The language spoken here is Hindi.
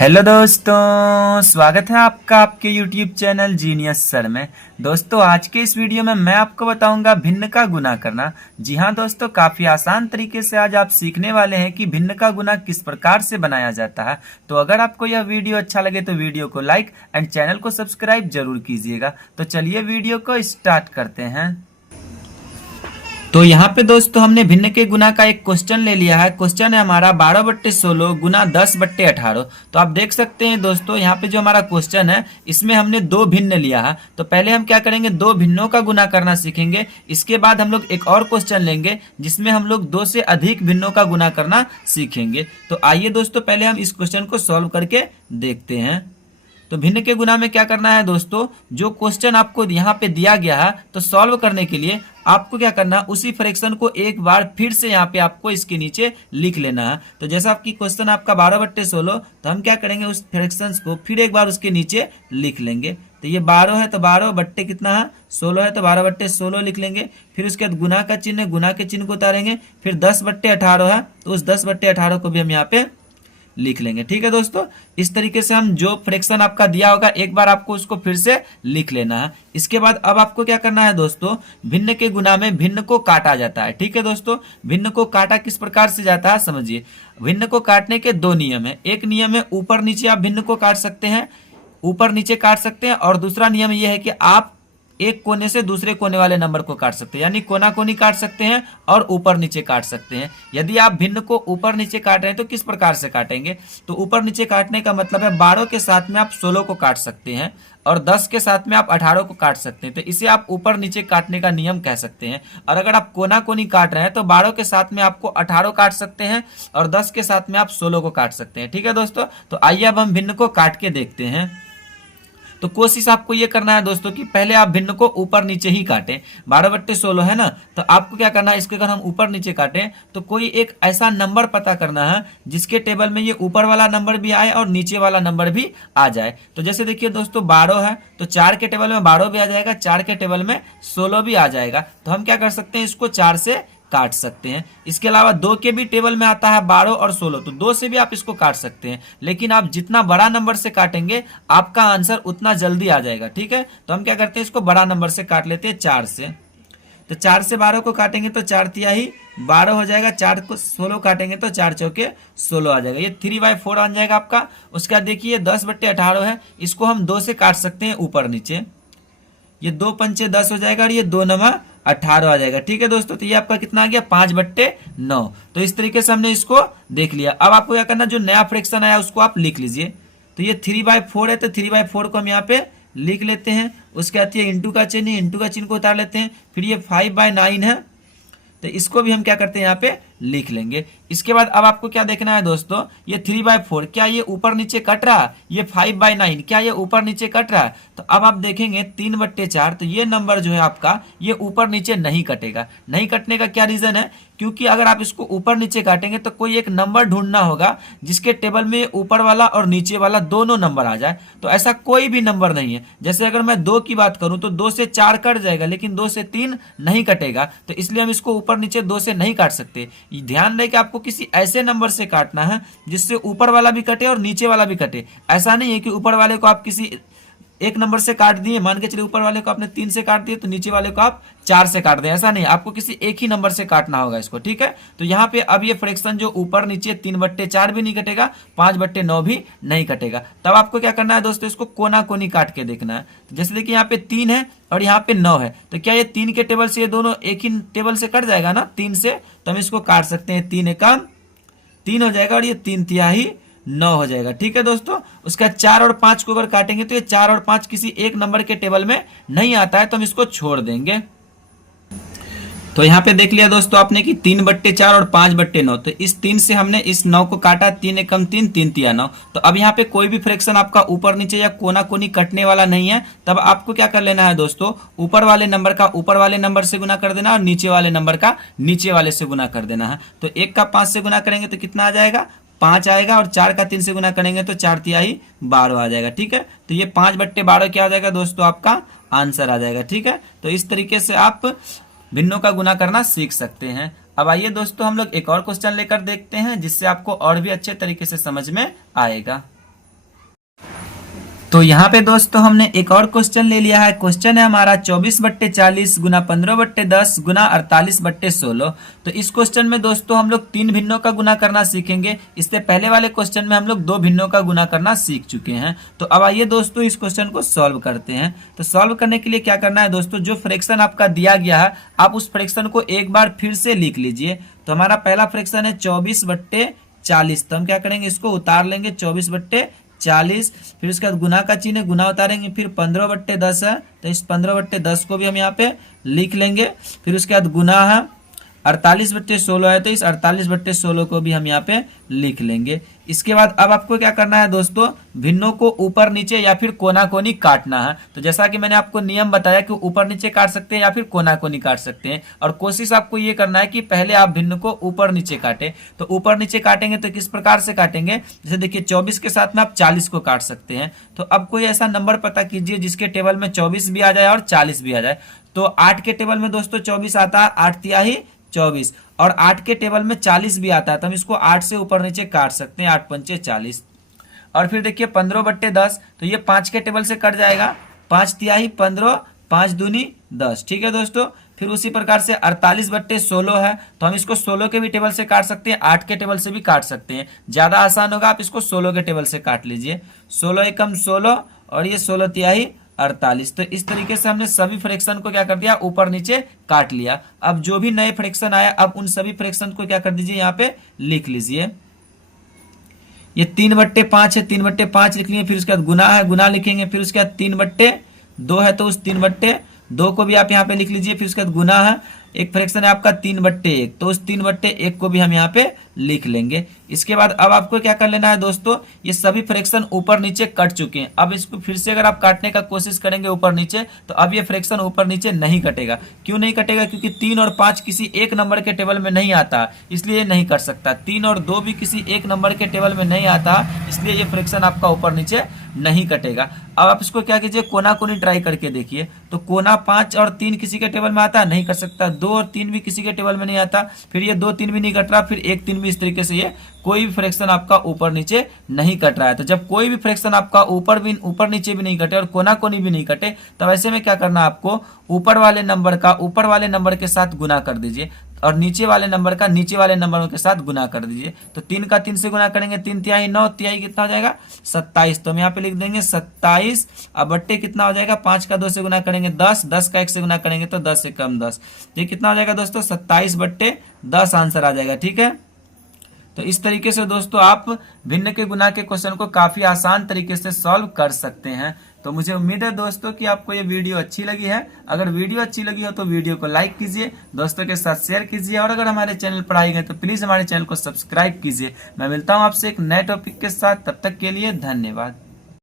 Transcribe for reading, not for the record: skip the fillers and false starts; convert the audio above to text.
हेलो दोस्तों, स्वागत है आपका आपके YouTube चैनल जीनियस सर में। दोस्तों, आज के इस वीडियो में मैं आपको बताऊंगा भिन्न का गुना करना। जी हाँ दोस्तों, काफी आसान तरीके से आज आप सीखने वाले हैं कि भिन्न का गुना किस प्रकार से बनाया जाता है। तो अगर आपको यह वीडियो अच्छा लगे तो वीडियो को लाइक एंड चैनल को सब्सक्राइब जरूर कीजिएगा। तो चलिए वीडियो को स्टार्ट करते हैं। तो यहाँ पे दोस्तों हमने भिन्न के गुना का एक क्वेश्चन ले लिया है। क्वेश्चन है हमारा 12/16 गुना 10/18। तो आप देख सकते हैं दोस्तों, यहाँ पे जो हमारा क्वेश्चन है इसमें हमने दो भिन्न लिया है। तो पहले हम क्या करेंगे, दो भिन्नों का गुना करना सीखेंगे। इसके बाद हम लोग एक और क्वेश्चन लेंगे जिसमें हम लोग दो से अधिक भिन्नों का गुना करना सीखेंगे। तो आइए दोस्तों, पहले हम इस क्वेश्चन को सॉल्व करके देखते हैं। तो भिन्न के गुना में क्या करना है दोस्तों, जो क्वेश्चन आपको यहाँ पे दिया गया है तो सॉल्व करने के लिए आपको क्या करना है, उसी फ्रैक्शन को एक बार फिर से यहाँ पे आपको इसके नीचे लिख लेना है। तो जैसा आपकी क्वेश्चन आपका 12/16, तो हम क्या करेंगे, उस फ्रैक्शन को फिर एक बार उसके नीचे लिख लेंगे। तो ये 12 है तो 12 बट्टे कितना है 16 है तो 12/16 लिख लेंगे। फिर उसके बाद गुना का चिन्ह, गुना के चिन्ह को उतारेंगे। फिर 10/18 है तो उस 10/18 को भी हम यहाँ पे लिख लेंगे। ठीक है दोस्तों, इस तरीके से हम जो फ्रैक्शन आपका दिया होगा एक बार आपको उसको फिर से लिख लेना है। इसके बाद अब आपको क्या करना है दोस्तों, भिन्न के गुना में भिन्न को काटा जाता है। ठीक है दोस्तों, भिन्न को काटा किस प्रकार से जाता है समझिए। भिन्न को काटने के दो नियम है। एक नियम है ऊपर नीचे आप भिन्न को काट सकते हैं, ऊपर नीचे काट सकते हैं। और दूसरा नियम यह है कि आप एक कोने से दूसरे कोने वाले नंबर को काट सकते हैं, यानी कोना कोनी काट सकते हैं और ऊपर नीचे काट सकते हैं। यदि आप भिन्न को ऊपर नीचे काट रहे हैं तो किस प्रकार से काटेंगे, तो ऊपर नीचे काटने का मतलब है 12 के साथ में आप 16 को काट सकते हैं और 10 के साथ में आप 18 को काट सकते हैं। तो इसे आप ऊपर नीचे काटने का नियम कह सकते हैं। और अगर आप कोना कोनी काट रहे हैं तो 12 के साथ में आपको 18 काट सकते हैं और 10 के साथ में आप 16 को काट सकते हैं। ठीक है दोस्तों, तो आइए अब हम भिन्न को काट के देखते हैं। तो कोशिश आपको ये करना है दोस्तों कि पहले आप भिन्न को ऊपर नीचे ही काटें। 12/16 है ना, तो आपको क्या करना है, इसके अगर हम ऊपर नीचे काटें तो कोई एक ऐसा नंबर पता करना है जिसके टेबल में ये ऊपर वाला नंबर भी आए और नीचे वाला नंबर भी आ जाए। तो जैसे देखिए दोस्तों, 12 है तो 4 के टेबल में 12 भी आ जाएगा, 4 के टेबल में 16 भी आ जाएगा। तो हम क्या कर सकते हैं, इसको 4 से काट सकते हैं। इसके अलावा 2 के भी टेबल में आता है 12 और 16, तो 2 से भी आप इसको काट सकते हैं। लेकिन आप जितना बड़ा नंबर से काटेंगे आपका आंसर उतना जल्दी आ जाएगा। ठीक है, तो हम क्या करते हैं, इसको बड़ा नंबर से काट लेते हैं 4 से। तो 4 से 12 को काटेंगे तो 4 तिहाई 12 हो जाएगा। 4 को 16 काटेंगे तो 4 चौके 16 आ जाएगा। ये 3/4 बन जाएगा आपका। उसके बाद देखिए 10/18 है, इसको हम 2 से काट सकते हैं ऊपर नीचे। ये 2 पंचे 10 हो जाएगा और ये 2 9 18 आ जाएगा। ठीक है दोस्तों, तो ये आपका कितना आ गया 5/9। तो इस तरीके से हमने इसको देख लिया। अब आपको क्या करना, जो नया फ्रैक्शन आया उसको आप लिख लीजिए। तो ये 3/4 है तो 3/4 को हम यहाँ पे लिख लेते हैं। उसके बाद ये इंटू का चिन्ह को उतार लेते हैं। फिर ये 5/9 है तो इसको भी हम क्या करते हैं, यहाँ पे लिख लेंगे। इसके बाद अब आपको क्या देखना है दोस्तों, ये 3/4 क्या ये ऊपर नीचे कट रहा है, ये 5/9 क्या ये ऊपर नीचे कट रहा है। तो अब आप देखेंगे 3/4, तो ये नंबर जो है आपका ये ऊपर नीचे नहीं कटेगा। नहीं कटने का क्या रीजन है, क्योंकि अगर आप इसको ऊपर नीचे काटेंगे तो कोई एक नंबर ढूंढना होगा जिसके टेबल में ऊपर वाला और नीचे वाला दोनों नंबर आ जाए। तो ऐसा कोई भी नंबर नहीं है। जैसे अगर मैं 2 की बात करूं तो 2 से 4 कट जाएगा लेकिन 2 से 3 नहीं कटेगा। तो इसलिए हम इसको ऊपर नीचे 2 से नहीं काट सकते। ध्यान रहे कि आपको किसी ऐसे नंबर से काटना है जिससे ऊपर वाला भी कटे और नीचे वाला भी कटे। ऐसा नहीं है कि ऊपर वाले को आप किसी एक नंबर से काट दिए, मान के चलिए ऊपर वाले को आपने 3 से काट दिए तो नीचे वाले को आप 4 से काट दें। ऐसा नहीं, आपको किसी एक ही नंबर से काटना होगा इसको। ठीक है, तो यहाँ पे अब ये फ्रैक्शन जो ऊपर नीचे 3/4 भी नहीं कटेगा, 5/9 भी नहीं कटेगा। तब आपको क्या करना है दोस्तों, इसको कोना कोनी काट के देखना है। तो जैसे देखिए यहाँ पे 3 है और यहाँ पे 9 है, तो क्या ये 3 के टेबल से ये दोनों एक ही टेबल से कट जाएगा ना 3 से, तो हम इसको काट सकते हैं। 3 एकम 3 हो जाएगा और ये 3 तिहाई 9 हो जाएगा। ठीक है दोस्तों, उसका 4 और 5 को अगर काटेंगे तो ये 4 और 5 किसी एक नंबर के टेबल में नहीं आता है, तो हम इसको छोड़ देंगे। तो यहाँ पे देख लिया दोस्तों आपने कि 3/4 और 5/9, तो इस 3 से हमने इस 9 को काटा। 3 एकम 3, 3 तिया 9। तो अब यहाँ पे कोई भी फ्रैक्शन आपका ऊपर नीचे या कोना कोनी कटने वाला नहीं है। तब आपको क्या कर लेना है दोस्तों, ऊपर वाले नंबर का ऊपर वाले नंबर से गुना कर देना और नीचे वाले नंबर का नीचे वाले से गुना कर देना है। तो 1 का 5 से गुना करेंगे तो कितना आ जाएगा, 5 आएगा। और 4 का 3 से गुना करेंगे तो 4 तिहाई 12 आ जाएगा। ठीक है, तो ये 5/12 क्या हो जाएगा दोस्तों, आपका आंसर आ जाएगा। ठीक है, तो इस तरीके से आप भिन्नों का गुना करना सीख सकते हैं। अब आइए दोस्तों, हम लोग एक और क्वेश्चन लेकर देखते हैं जिससे आपको और भी अच्छे तरीके से समझ में आएगा। तो यहाँ पे दोस्तों हमने एक और क्वेश्चन ले लिया है। क्वेश्चन है हमारा 24/40 गुना 15/10 गुना 48/16। तो इस क्वेश्चन में दोस्तों हम लोग 3 भिन्नों का गुना करना सीखेंगे। इससे पहले वाले क्वेश्चन में हम लोग 2 भिन्नों का गुना करना सीख चुके हैं। तो अब आइए दोस्तों इस क्वेश्चन को सॉल्व करते हैं। तो सॉल्व करने के लिए क्या करना है दोस्तों, जो फ्रैक्शन आपका दिया गया है आप उस फ्रैक्शन को एक बार फिर से लिख लीजिए। तो हमारा पहला फ्रैक्शन है 24/40। तो हम क्या करेंगे, इसको उतार लेंगे 24/40, फिर उसके बाद गुना का चिन्ह, गुना उतारेंगे, फिर 15/10 है तो इस 15/10 को भी हम यहाँ पे लिख लेंगे। फिर उसके बाद गुना है 48/16 है तो इस 48/16 को भी हम यहाँ पे लिख लेंगे। इसके बाद अब आपको क्या करना है दोस्तों, भिन्नों को ऊपर नीचे या फिर कोना कोनी काटना है। तो जैसा कि मैंने आपको नियम बताया कि ऊपर नीचे काट सकते हैं या फिर कोना कोनी काट सकते हैं, और कोशिश आपको ये करना है कि पहले आप भिन्न को ऊपर नीचे काटें। तो ऊपर नीचे काटेंगे तो किस प्रकार से काटेंगे, जैसे देखिए 24 के साथ में आप 40 को काट सकते हैं। तो अब कोई ऐसा नंबर पता कीजिए जिसके टेबल में 24 भी आ जाए और 40 भी आ जाए। तो 8 के टेबल में दोस्तों 24 आता है, 8 तिहाई 24, और 8 के टेबल में 40 भी आता है तो हम इसको 8 से ऊपर नीचे काट सकते हैं, 8 पंचे 40। और फिर देखिए 15/10 तो ये 5 के टेबल से कट जाएगा, 5 तिहाई 15, 5 दूनी 10। ठीक है दोस्तों, फिर उसी प्रकार से 48/16 है तो हम इसको 16 के भी टेबल से काट सकते हैं, 8 के टेबल से भी काट सकते हैं। ज्यादा आसान होगा आप इसको 16 के टेबल से काट लीजिए। 16 एकम 16 और ये 16 तिहाई 48। तो इस तरीके से हमने सभी फ्रैक्शन को क्या कर दिया, ऊपर नीचे काट लिया। अब जो भी नए फ्रैक्शन आया अब उन सभी फ्रैक्शन को क्या कर दीजिए, यहाँ पे लिख लीजिए। ये 3/5 है, 3/5 लिख लिए। फिर उसके बाद गुना है, गुना लिखेंगे। फिर उसके बाद 3/2 है तो उस 3/2 को भी आप यहाँ पे लिख लीजिए। फिर उसके बाद गुना है, एक फ्रैक्शन है आपका 3/1 तो उस 3/1 को भी हम यहाँ पे लिख लेंगे। इसके बाद अब आपको क्या कर लेना है दोस्तों, ये सभी फ्रैक्शन ऊपर नीचे कट चुके हैं। अब इसको फिर से अगर आप काटने का कोशिश करेंगे ऊपर नीचे तो अब ये फ्रैक्शन ऊपर नीचे नहीं कटेगा। क्यों नहीं कटेगा, क्योंकि 3 और 5 किसी एक नंबर के टेबल में नहीं आता, इसलिए ये नहीं कर सकता। 3 और 2 भी किसी एक नंबर के टेबल में नहीं आता, इसलिए ये फ्रैक्शन आपका ऊपर नीचे नहीं कटेगा। अब आप इसको क्या कीजिए, कोना कोनी ट्राई करके देखिए। तो कोना 5 और 3 किसी के टेबल में आता, नहीं कर सकता। 2 और 3 भी किसी के टेबल में नहीं आता, फिर ये 2 3 भी नहीं कट रहा, फिर 1 3 भी। इस तरीके से ये कोई भी फ्रैक्शन आपका ऊपर नीचे नहीं कट रहा है। तो जब कोई भी फ्रैक्शन आपका ऊपर नीचे भी नहीं कटे और कोना कोनी भी नहीं कटे, तब ऐसे में क्या करना है आपको, ऊपर वाले नंबर के साथ गुना कर दीजिए और नीचे वाले नंबर का नीचे वाले नंबरों के साथ गुना कर दीजिए। तो 3 का 3 से गुना करेंगे, 3 तिहाई 9, तिहाई कितना हो जाएगा 27। तो हम यहाँ पे लिख देंगे 27। अब बट्टे कितना हो जाएगा, 5 का 2 से गुना करेंगे 10, 10 का 1 से गुना करेंगे तो 10 से कम 10। ये कितना हो जाएगा दोस्तों, 27/10 आंसर आ जाएगा। ठीक है, तो इस तरीके से दोस्तों आप भिन्न के गुना के क्वेश्चन को काफी आसान तरीके से सॉल्व कर सकते हैं। तो मुझे उम्मीद है दोस्तों कि आपको ये वीडियो अच्छी लगी है। अगर वीडियो अच्छी लगी हो तो वीडियो को लाइक कीजिए, दोस्तों के साथ शेयर कीजिए, और अगर हमारे चैनल पर आए गए तो प्लीज हमारे चैनल को सब्सक्राइब कीजिए। मैं मिलता हूं आपसे एक नए टॉपिक के साथ, तब तक के लिए धन्यवाद।